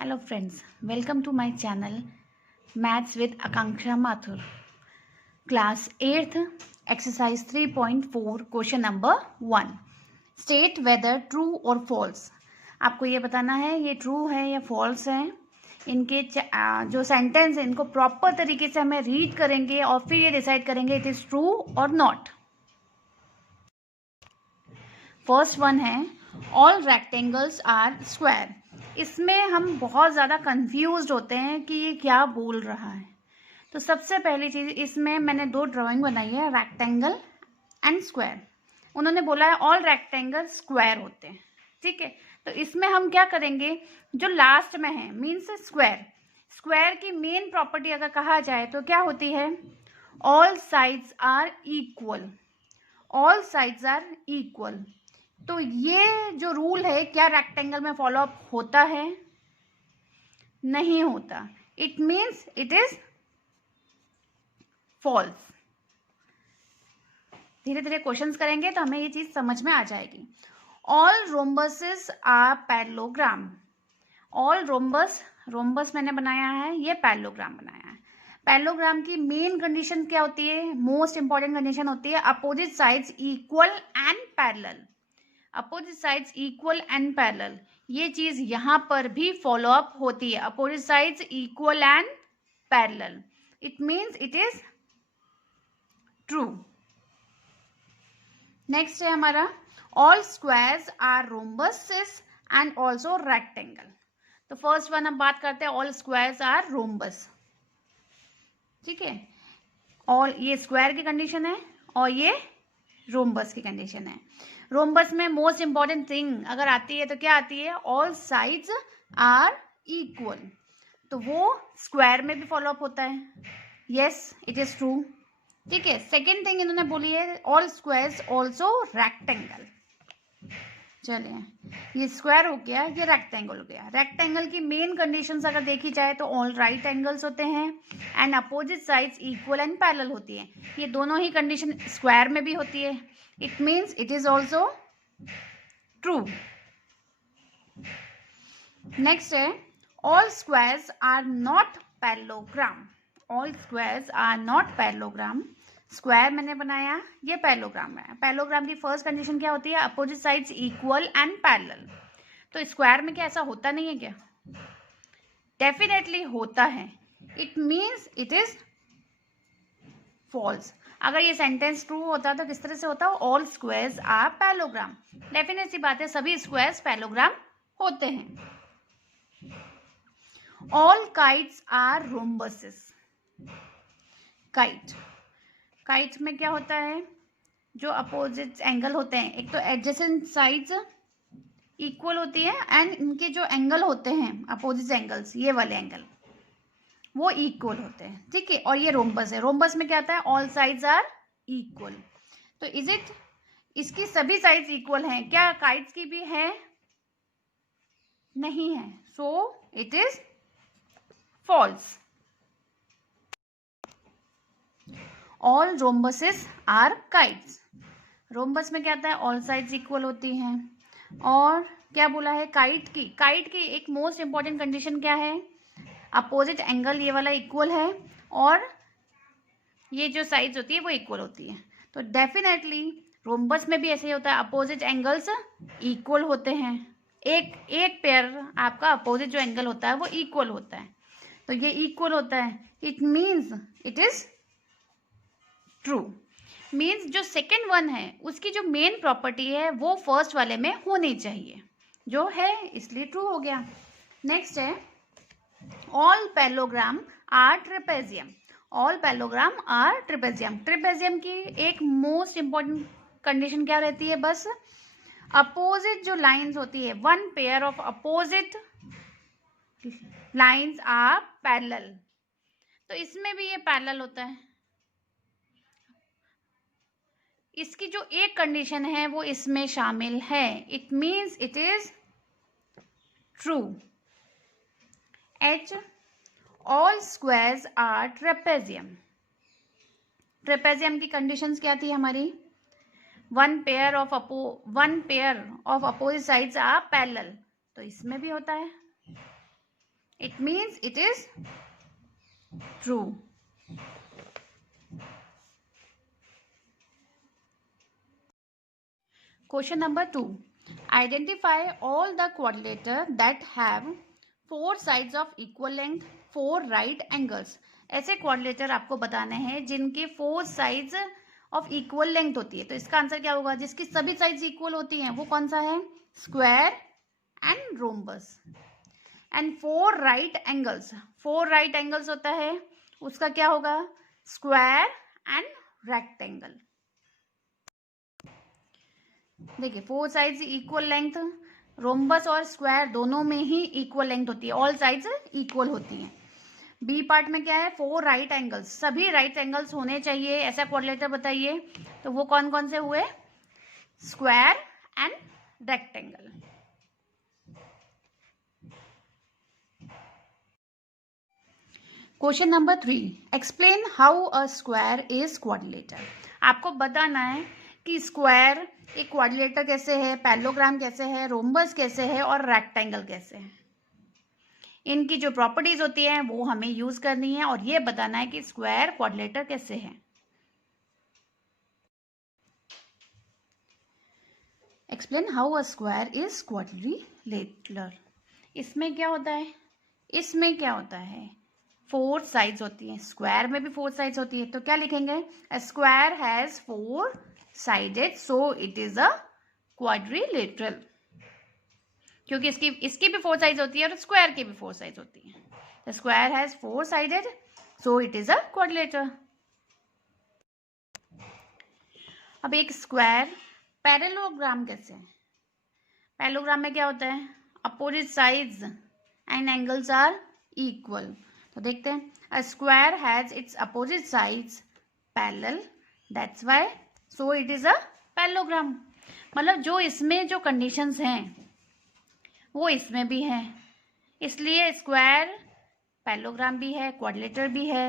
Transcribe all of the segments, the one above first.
Hello friends, welcome to my channel Maths with Akanksha Mathur. Class 8th, exercise 3.4, question number 1. State whether true or false. आपको ये बताना है ये true है या फॉल्स है. इनके जो सेंटेंस है इनको प्रॉपर तरीके से हमें रीड करेंगे और फिर ये डिसाइड करेंगे इट इज ट्रू और नॉट. फर्स्ट वन है ऑल रेक्टेंगल्स आर स्क्वायर. इसमें हम बहुत ज़्यादा कंफ्यूज्ड होते हैं कि ये क्या बोल रहा है. तो सबसे पहली चीज़, इसमें मैंने दो ड्राइंग बनाई है, रेक्टेंगल एंड स्क्वायर. उन्होंने बोला है ऑल रेक्टेंगल स्क्वायर होते हैं. ठीक है, तो इसमें हम क्या करेंगे, जो लास्ट में है मीन्स स्क्वायर. स्क्वायर की मेन प्रॉपर्टी अगर कहा जाए तो क्या होती है, all sides are equal. All sides are equal. तो ये जो रूल है क्या रेक्टेंगल में फॉलो अप होता है? नहीं होता. It means it is false. धीरे धीरे क्वेश्चंस करेंगे तो हमें ये चीज समझ में आ जाएगी. All rhombuses are parallelogram. All rhombus मैंने बनाया है, ये पैरेललोग्राम बनाया है. पैरेललोग्राम की मेन कंडीशन क्या होती है, मोस्ट इंपॉर्टेंट कंडीशन होती है opposite sides equal and parallel. Opposite sides equal and parallel, ये चीज यहां पर भी फॉलो अप होती है. Opposite sides equal and parallel, it means it is true. Next है हमारा all squares are rhombuses and also rectangle. तो फर्स्ट वन हम बात करते हैं, ऑल स्क्वायर्स आर रोम्बस. ठीक है, ऑल ये स्क्वायर की कंडीशन है और ये रोम्बस की कंडीशन है. रोम्बस में मोस्ट इंपॉर्टेंट थिंग अगर आती है तो क्या आती है, ऑल साइड्स आर इक्वल. तो वो स्क्वायर में भी फॉलो अप होता है. Yes, it is true. ठीक है, सेकेंड थिंग इन्होंने बोली है ऑल स्क्वायर्स ऑल्सो रेक्टेंगल. चलिए, ये स्क्वायर हो गया, ये रेक्टेंगल हो गया. रेक्टेंगल की मेन कंडीशंस अगर देखी जाए तो ऑल राइट एंगल्स होते हैं and opposite sides equal and parallel होती है. ये दोनों ही कंडीशन स्क्वायर में भी होती है. It means it is also true. Next है all squares are not parallelogram. All squares are not parallelogram. Square मैंने बनाया, ये पैरेललोग्राम है. पैरेललोग्राम की फर्स्ट कंडीशन क्या होती है, opposite sides equal and parallel. तो स्क्वायर में क्या ऐसा होता नहीं है क्या? डेफिनेटली होता है. It means it is false. अगर ये सेंटेंस ट्रू होता तो किस तरह से होता, all squares are parallelogram. Definite सी बात है, सभी स्क्वायर्स पैरेललोग्राम होते हैं. All kites are rhombuses. Kite में क्या होता है, जो अपोजिट एंगल होते हैं, एक तो एडजेसेंट साइड्स इक्वल होती है एंड इनके जो एंगल होते हैं अपोजिट एंगल्स, ये वाले एंगल वो इक्वल होते हैं. ठीक है, और ये रोम्बस है. रोम्बस में क्या आता है, ऑल साइड्स आर इक्वल. तो इज इट, इसकी सभी साइड्स इक्वल हैं क्या? काइट्स की भी है, नहीं है. So it is false. All rhombuses are kites. Rhombus में क्या आता है, ऑल साइड्स इक्वल होती हैं. और क्या बोला है, काइट की एक मोस्ट इंपॉर्टेंट कंडीशन क्या है, अपोजिट एंगल ये वाला इक्वल है और ये जो साइड्स होती है वो इक्वल होती है. तो डेफिनेटली रोम्बस में भी ऐसे ही होता है, अपोजिट एंगल्स इक्वल होते हैं. एक पेयर आपका अपोजिट जो एंगल होता है वो इक्वल होता है. तो ये इक्वल होता है, it means it is true. Means जो सेकेंड वन है उसकी जो मेन प्रॉपर्टी है वो फर्स्ट वाले में होनी चाहिए, जो है, इसलिए ट्रू हो गया. नेक्स्ट है all parallelogram are trapezium. All parallelogram are trapezium. Trapezium की एक मोस्ट इंपॉर्टेंट कंडीशन क्या रहती है, बस अपोजिट जो लाइंस होती है, one pair of opposite lines are parallel. तो इसमें भी ये पैरेलल होता है. इसकी जो एक कंडीशन है वो इसमें शामिल है. It means it is true. H, all squares are trapezium. Trapezium की कंडीशंस क्या थी हमारी, one pair of opposite sides are parallel. तो इसमें भी होता है. It means it is true. Question number 2. Identify all the quadrilateral that have 4 sides of equal length, 4 right angles. ऐसे quadrilateral आपको बताने हैं जिनके 4 sides of equal length होती है. तो इसका आंसर क्या होगा? जिसकी सभी sides equal होती हैं वो कौन सा है? Square and rhombus. And 4 right angles. 4 right angles होता है उसका क्या होगा? Square and rectangle. देखिए 4 साइड्स इक्वल लेंथ, रोम्बस और स्क्वायर दोनों में ही इक्वल लेंथ होती है, ऑल साइड्स इक्वल होती हैं. बी पार्ट में क्या है? 4 राइट एंगल्स, सभी राइट एंगल्स होने चाहिए ऐसा क्वाड्रिलेटरल बताइए. तो वो कौन कौन से हुए? Square and rectangle. Question number 3. Explain how a square is quadrilateral. आपको बताना है कि स्क्वायर एक क्वाड्रिलेटरल कैसे है, पैरेललोग्राम कैसे है, रोम्बस कैसे है और रेक्टेंगल कैसे है. इनकी जो प्रॉपर्टीज होती है वो हमें यूज करनी है और ये बताना है कि स्क्वायर क्वाड्रिलेटरल कैसे है. Explain how a square is quadrilateral. इसमें क्या होता है? इसमें क्या होता है? 4 साइड्स होती हैं. स्क्वायर में भी 4 साइड्स होती है. तो क्या लिखेंगे? अ square has 4 sided so it is a quadrilateral. क्योंकि इसकी भी 4 साइड्स होती है और स्क्वायर की भी 4 साइड्स होती है. The square has 4 sided so it is a quadrilateral. अब एक स्क्वायर पैरेललोग्राम कैसे है? पैरेललोग्राम में क्या होता है? Opposite sides and angles are equal. तो देखते हैं. A square has its opposite sides parallel, that's why so it is a parallelogram. मतलब जो इसमें जो कंडीशंस हैं वो इसमें भी हैं, इसलिए स्क्वायर पैरेललोग्राम भी है, क्वाड्रिलेटरल भी है.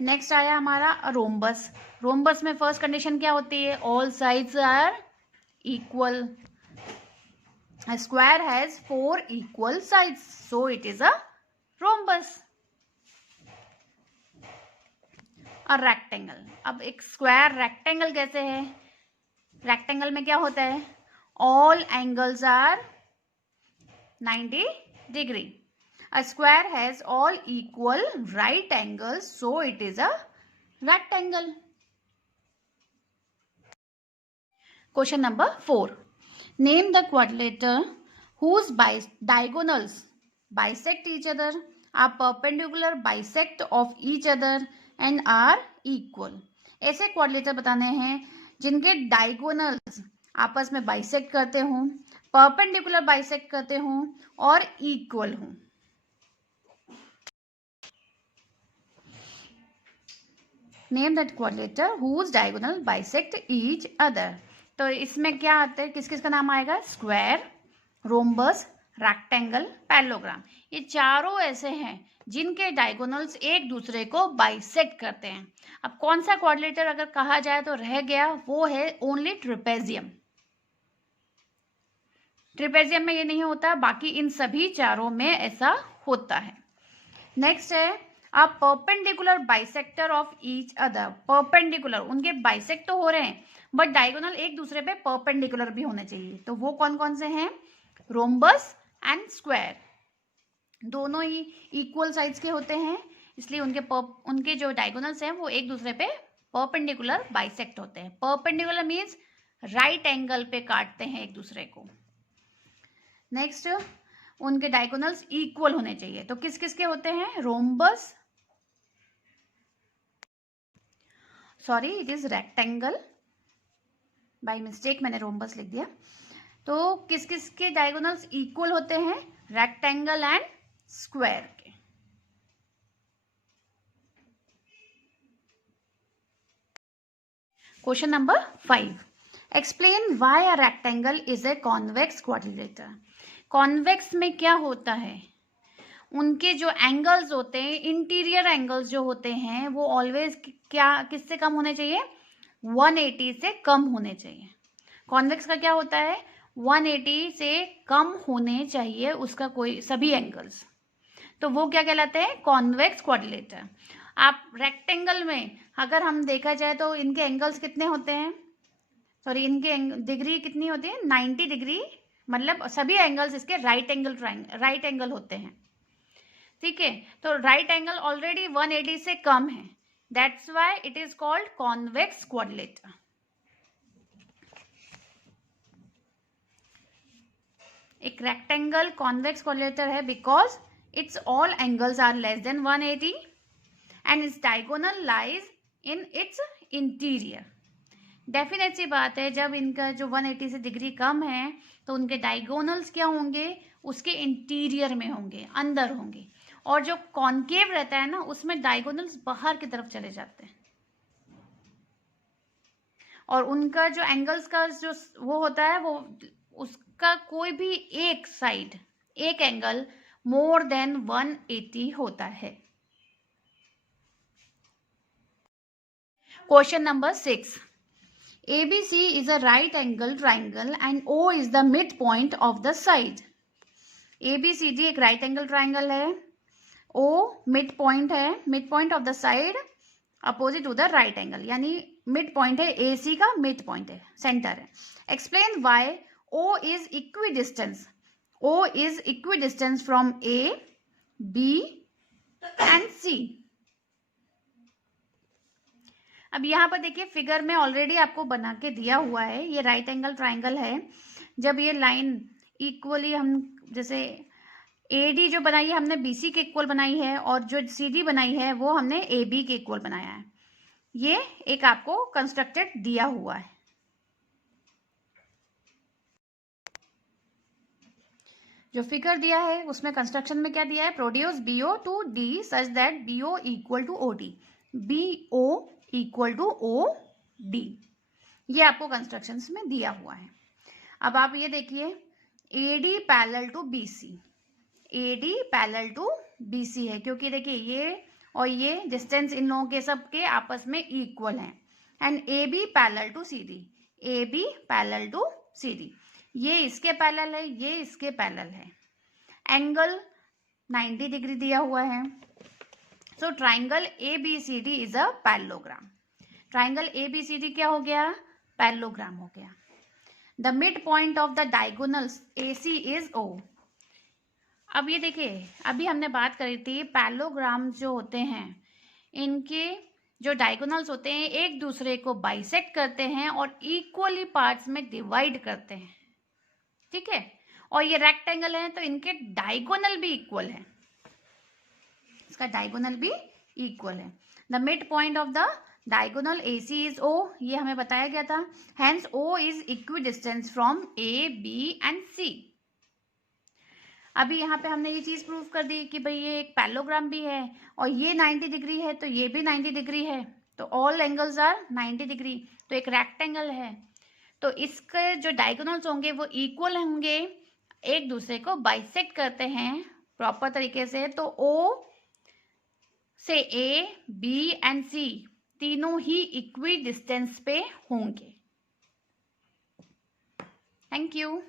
नेक्स्ट आया हमारा रोम्बस. रोम्बस में फर्स्ट कंडीशन क्या होती है? All sides are equal. A square has 4 equal sides, so it is a rhombus. और रेक्टेंगल. अब एक स्क्वायर रेक्टेंगल कैसे है? रेक्टेंगल में क्या होता है? All angles are 90 degree. A square has all equal right angles so it is a rectangle. Question number 4. Name the quadrilateral whose diagonals bisect each other, are perpendicular, bisect of each other and are equal. ऐसे quadrilateral बताने हैं जिनके diagonals आपस में bisect करते हों, perpendicular bisect करते हों और equal हों. Name that quadrilateral whose diagonal bisect each other. तो इसमें क्या आता है? किस किस का नाम आएगा? Square, rhombus, rectangle, parallelogram. ये चारों ऐसे हैं जिनके डायगोनल्स एक दूसरे को बाइसेक्ट करते हैं. अब कौन सा क्वाड्रिलेटरल अगर कहा जाए तो रह गया वो है ओनली ट्रेपेजियम. ट्रेपेजियम में ये नहीं होता, बाकी इन सभी चारों में ऐसा होता है. नेक्स्ट है a perpendicular bisector of each other. Perpendicular, उनके बाइसेक्ट तो हो रहे हैं बट डायगोनल एक दूसरे पे परपेंडिकुलर भी होने चाहिए. तो वो कौन कौन से हैं? Rhombus and square. दोनों ही इक्वल साइड्स के होते हैं, इसलिए उनके जो डायगोनल्स हैं वो एक दूसरे पे परपेंडिकुलर बाइसेक्ट होते हैं. परपेंडिकुलर मीन्स राइट एंगल पे काटते हैं एक दूसरे को. नेक्स्ट, उनके डायगोनल्स इक्वल होने चाहिए. तो किस किस के होते हैं? Rhombus, sorry it is rectangle, by mistake मैंने रोम्बस लिख दिया. तो किस किस के डायगोनल्स इक्वल होते हैं? रेक्टेंगल एंड स्क्वायर के. Question number 5. Explain why a rectangle is a convex quadrilateral. Convex में क्या होता है? उनके जो एंगल्स होते हैं, इंटीरियर एंगल्स जो होते हैं वो ऑलवेज क्या किससे कम होने चाहिए? 180 से कम होने चाहिए. कॉन्वेक्स का क्या होता है? 180 से कम होने चाहिए उसका कोई सभी एंगल्स. तो वो क्या कहलाते हैं, कॉन्वेक्स क्वाड्रिलेटरल। आप रेक्टेंगल में अगर हम देखा जाए तो इनके एंगल्स कितने होते हैं, सॉरी इनके डिग्री कितनी होती है, 90 डिग्री, मतलब सभी एंगल्स इसके राइट एंगल होते हैं, ठीक है। तो राइट एंगल ऑलरेडी 180 से कम है, that's why it is called convex quadrilateral. एक रेक्टेंगल कॉन्वेक्स क्वाड्रिलेटरल है because its all angles are less than 180 and its diagonal lies in its interior. Definite सी बात है, जब इनका जो 180 से डिग्री कम है तो उनके डायगोनल्स क्या होंगे, उसके इंटीरियर में होंगे, अंदर होंगे, और जो कॉनकेव रहता है ना उसमें डायगोनल्स बाहर की तरफ चले जाते हैं, और उनका जो एंगल्स का जो वो होता है वो उसका कोई भी एक साइड, एक एंगल मोर देन 180 होता है। Question number 6, ABC is a right angle triangle and O is the midpoint of the side. ABCD एक right angle triangle है, O midpoint है, midpoint of the side opposite to the right angle, यानी midpoint है, AC का midpoint है, center है। Explain why O is equidistant. O is equidistant from A, B and C. अब यहाँ पर देखिए फिगर में ऑलरेडी आपको बना के दिया हुआ है, ये राइट एंगल ट्राइंगल है। जब ये लाइन इक्वली हम जैसे AD जो बनाई है हमने BC के इक्वल बनाई है, और जो CD बनाई है वो हमने AB के इक्वल बनाया है। ये एक आपको कंस्ट्रक्टेड दिया हुआ है। जो फिगर दिया है उसमें कंस्ट्रक्शन में क्या दिया है, produce BO to D such that BO equal to OD, BO equal to OD, ये आपको कंस्ट्रक्शंस में दिया हुआ है। अब आप ये देखिए AD parallel to BC, AD parallel to BC है, क्योंकि देखिए ये और ये डिस्टेंस इन लोगों के सब के आपस में इक्वल है। And AB parallel to CD, AB parallel to CD, ये इसके पैरेलल है, ये इसके पैरेलल है। एंगल 90 डिग्री दिया हुआ है। So triangle ABCD is a parallelogram. Triangle ABCD क्या हो गया, पैरेललोग्राम हो गया। The mid point of the diagonals AC is O। अब ये देखिए अभी हमने बात करी थी पैरेललोग्राम जो होते हैं इनके जो डायगोनल्स होते हैं एक दूसरे को बाइसेक्ट करते हैं और इक्वली पार्ट्स में डिवाइड करते हैं, ठीक है। और ये रेक्टेंगल है तो इनके डायगोनल भी इक्वल है, इसका डायगोनल भी इक्वल है। The mid point of the diagonal AC is O, ये हमें बताया गया था। Hence O is equidistance from A, B and C। अभी यहाँ पे हमने ये चीज प्रूव कर दी कि भाई ये एक पैरेललोग्राम भी है और ये 90 डिग्री है तो ये भी 90 डिग्री है, तो ऑल एंगल्स आर 90 डिग्री, तो एक रेक्टेंगल है, तो इसके जो डायगोनल्स होंगे वो इक्वल होंगे, एक दूसरे को बाइसेक्ट करते हैं प्रॉपर तरीके से, तो O से A, B एंड C तीनों ही इक्वी डिस्टेंस पे होंगे। Thank you.